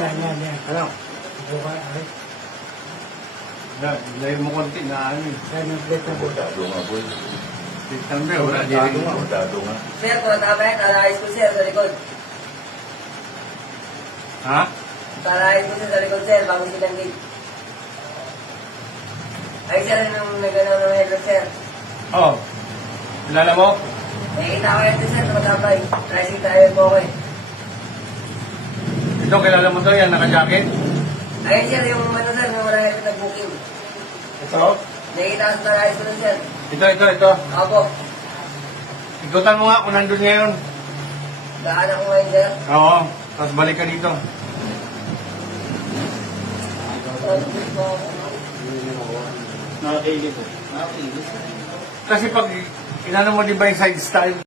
Yan. Ano? Buka, ay. Yan, ilay mo konti na ano eh. Yan, yung plate na buka. Dado nga, boy. Plate number, wala. Dado nga. Sir, kung tama yan, alayos ko sir sa likod. Ha? Alayos ko sir sa likod sir, bago silang gate. Ay sir, nung nagalaw ng hello sir. Oo. Kilala mo? Nakikita ko yan sir, tumatambay. Rising tayo po ako eh. Ito, kilala mo to yan, naka-jacket? Ayun sir, yung ano sir, yung wala helmet nag-booking. Ito? Nakikita ko sa alayos ko nun sir. Ito. Opo. Igutan mo nga kung nandun ngayon. Daan ako ngayon sir. Oo. Tapos balik ka dito. Nakakili po. Kasi pag inano mo di ba yung side style?